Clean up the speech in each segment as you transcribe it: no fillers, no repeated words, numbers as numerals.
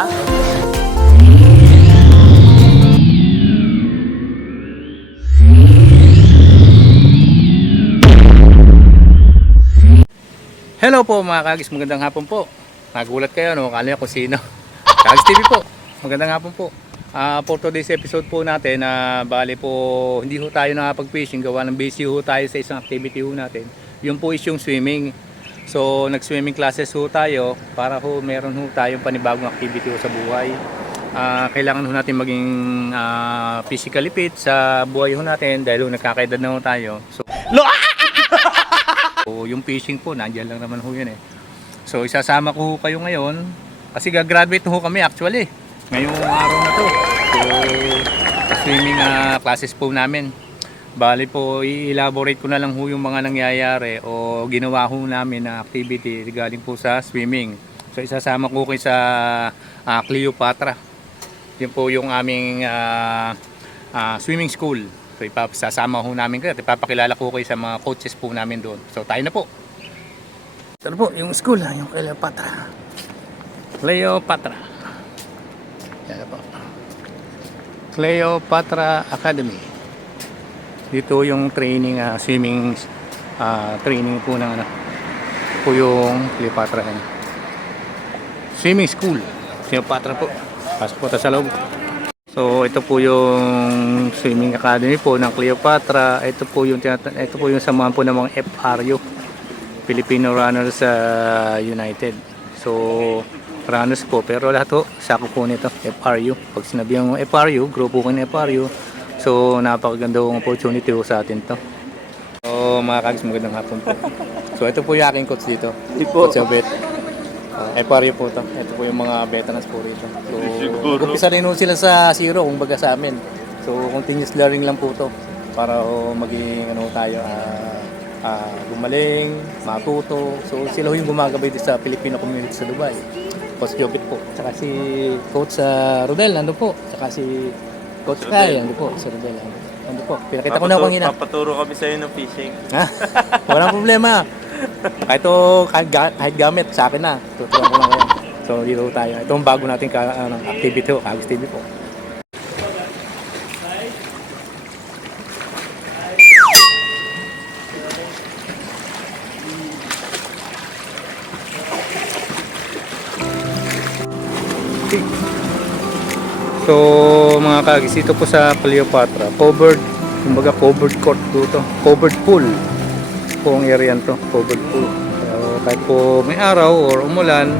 ha? Hello po mga Kagis, magandang hapon po. Nagulat kayo, no? Akala niyo kung sino. Kagis TV po, magandang hapon po. For today's episode po natin, bali po, hindi ho tayo nakapag-fishing, gawa ng busy ho tayo sa isang activity ho natin. Yun po is yung swimming. So, nag-swimming classes ho tayo para ho meron ho tayong panibagong activity ho sa buhay. Kailangan ho natin maging physically fit sa buhay ho natin dahil ho nagkakaedad na ho tayo. So, yung fishing po, nandiyan lang naman ho yun eh. So, isasama ko ho kayo ngayon kasi gagraduate ho kami actually ngayong araw na to. So, swimming classes po namin. Bali po, i-elaborate ko na lang ho yung mga nangyayari o ginawa ho namin na activity regarding po sa swimming. So, isasama ko kayo sa Cleopatra. Yun po yung aming swimming school. So ipapasasama ho namin kayo at ipapakilala ko kayo sa mga coaches po namin doon. So tayo na po. Ito po yung school, yung Cleopatra. Cleopatra. Yan po. Cleopatra Academy. Dito yung training, swimming training po ng po yung Cleopatra. Swimming school. Cleopatra po. Pasok po tayo sa loob. So ito po yung swimming academy po ng Cleopatra. Ito po yung samahan po ng mga FRU, Filipino Runners United. So runners po, pero lahat po sako po nito FRU. Pag sinabi yung FRU, grupo ko ng FRU. So napakaganda ng opportunity po sa atin to. So mga Kagis, magandang hapon po. So ito po yung aking coach dito. Coach Obet. FRU po to. Ito po yung mga veterans po rito. So, umpisa rin sila sa zero kung baga sa amin. So, continuous learning lang po to para maging tayo gumaling, matuto. So, sila yung gumagabay dito sa Filipino community sa Dubai. Coach Jobit po. Tsaka si Coach Rodel, nandun po. Tsaka si Coach Kai, nandun po. Si Rodel, nandun po. Pinakita ko na kanina. Papaturo kami sa'yo ng fishing. Ha? Walang problema. Kahit gamit sa akin na. Tuturuan ko lang kayo. So dito tayo. Ito ang bago nating activity ho, Kagis TV po. So mga Kagis, ito po sa Cleopatra, covered court dito, covered pool po ang area to, covered pool. Kahit po may araw or umulan,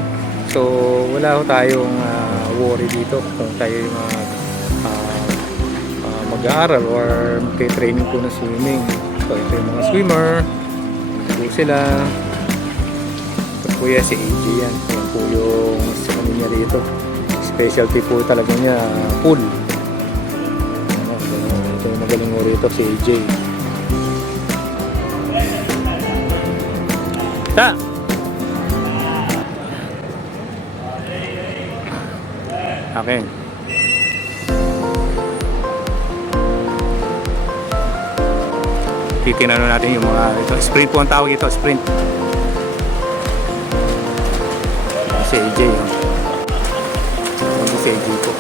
so wala ho tayong worry dito kung tayo mag-aaral or mag-training po ng swimming. So ito yung mga swimmer, ito po sila. Ito po yan si AJ yan. Ito po yung sa kanina rito. Specialty po talaga niya, pool. Ito yung magaling mo rito si AJ. Ta! Okay. Titingnan natin yung mga ito. Sprint po ang tawag ito, sprint. Si AJ yun. Si AJ po.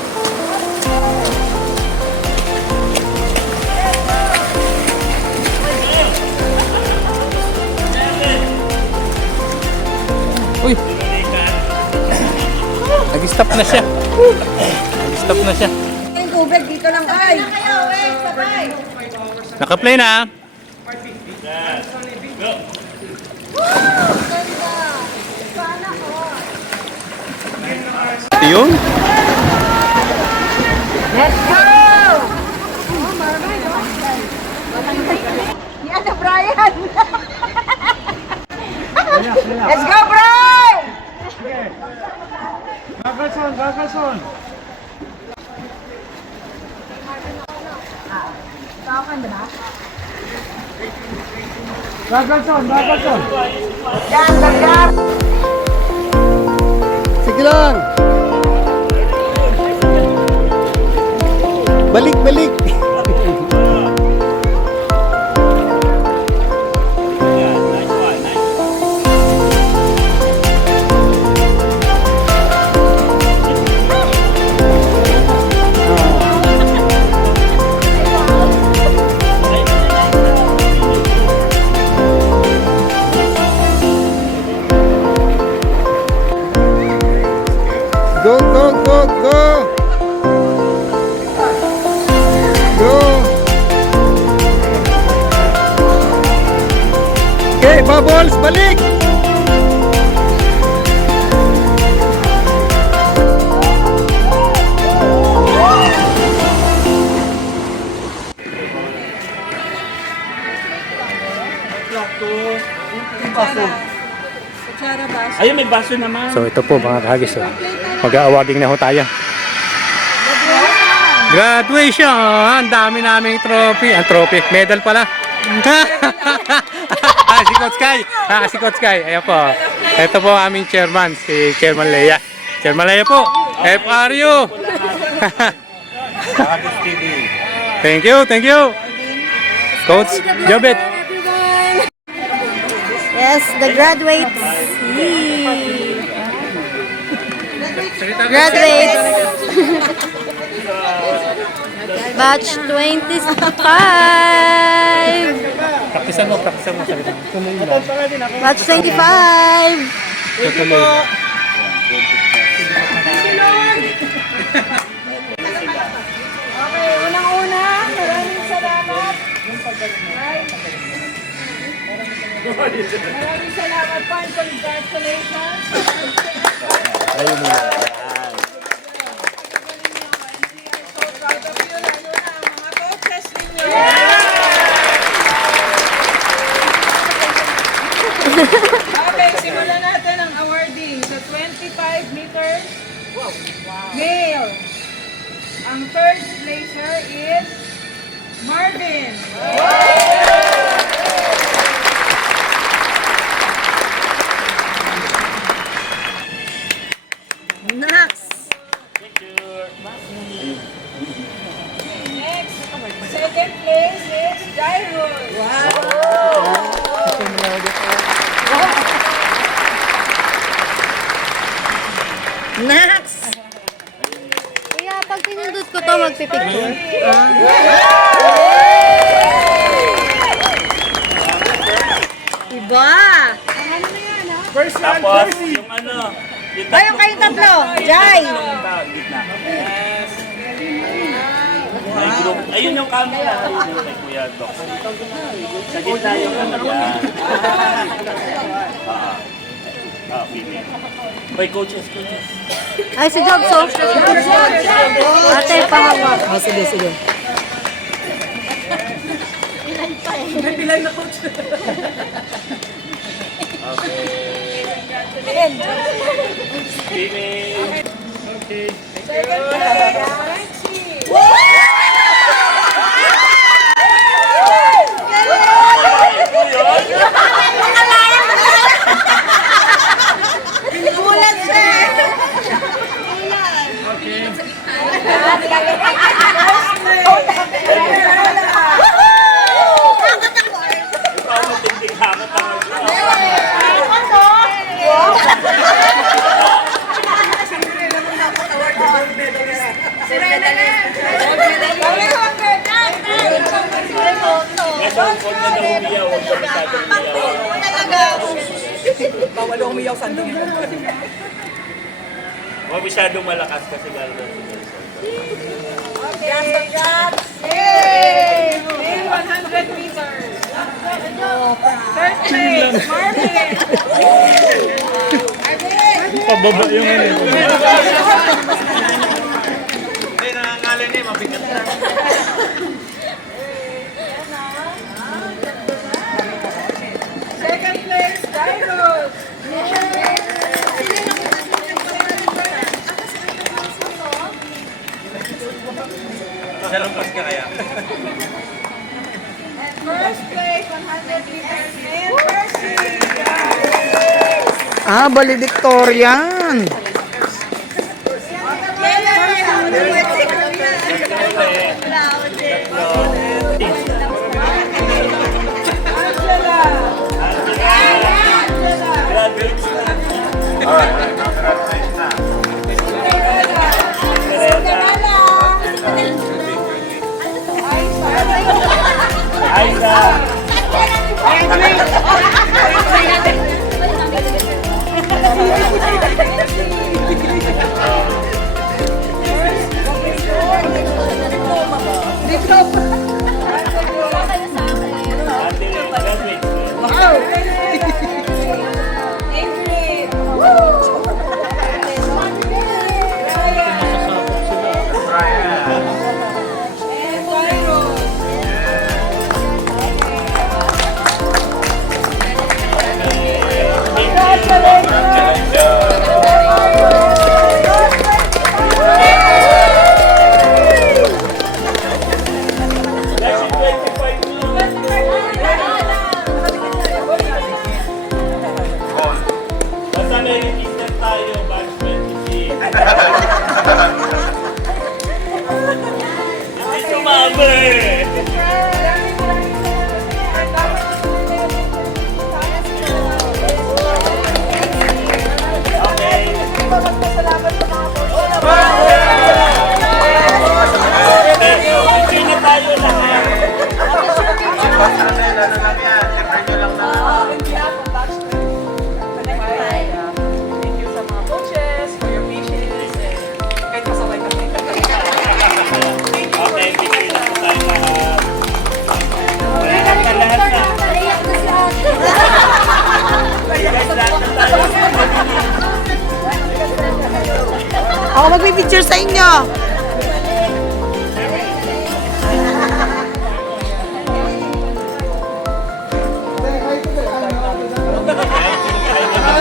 Uy! Nag-stop na siya. Nag-stop na siya. Yung tubig dito lang ay. Naka-play na. Yun. Let's go! Yan na Brian. Let's go Brian! Gagason! Tawakan ba na? Gagason! Yan, yan! Sige lang! Balik! go, go. Go. Okay, Bubbles, balik. Ayun, may baso naman. So ito po mga kahagis. Oh. Mag-awarding na ho tayo. Graduation! Ang dami naming trophy. Ang trophy. Medal pala. Si Coach Kai. Si Coach Kai. Ayan po. Ito po aming chairman. Si Chairman Leia. Chairman Leia po. FRU. Thank you. Thank you. Coach Jobet. Yes, the graduates. Yee. Graduates. Batch 25. Praktisan mo. Batch 25. Okay, unang-una, maraming salamat. Maraming salamat po and congratulations. Ayun mo. So proud of you, lalo na ang mga coaches ninyo. Okay, simulan natin ang awarding sa 25 meters male. Ang third placer is Marvin. Next. Next, second place is Jairus. Next. Kaya pag pinindot ko to, magpipicture. Iba. Tapos, yung ano, yung Ayun kayong tatlo. Jai. gitna. May group. Ayun yung camera. Ayun yung kay Kuya Doc. Sa gitna yung ano yan. Female. May coaches. Ay, si Jobs, oh. Ate, pahawak. Oh, sige. Female. Okay. Second place, Francie. Gulat siya. Ikaw matinding hakot ang Ngayon, huwag na na umiyaw. Huwag na masyadong umiyaw. Bawal umiyaw sanding yun. Huwag masyadong malakas kasi lalo na si Nelson. Okay, Jobs. Yay! 100 meters. Third place, Marvin. Pababa yung ano. Hindi, nangangalan niya. Mabigat na. Second place, Jairus. Nalampas ka kaya? And first place, 100 meters male, Percy. Valedictorian. Graduates na. Aisa! picture sa inyo.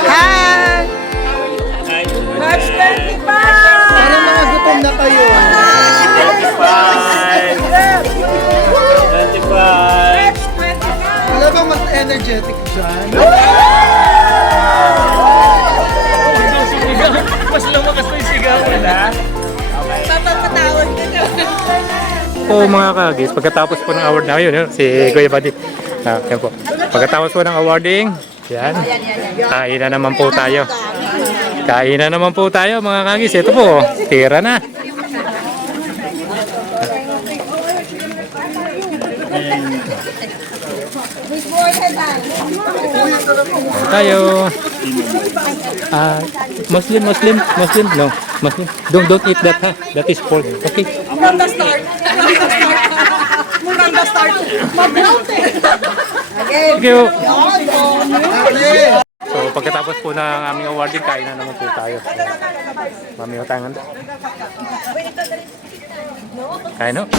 Hi! March 25! Parang mga gutom na kayo. 25. Alam mo, mas energetic dyan. Mas lumakas na yung sigaw na. Po mga kagis, pagkatapos po ng award na yun, si Kuya Buddy. Yan po. Pagkatapos po ng awarding, yan. Kain na naman po tayo. Kain na naman po tayo mga kagis. Ito po, tira na. Tayo. Muslim. No, Muslim. Don't eat that, ha? That is pork. Okay. From the start. Thank you. So, pagkatapos po ng aming awarding, kain na naman po tayo. Mami, tangan. Kain no?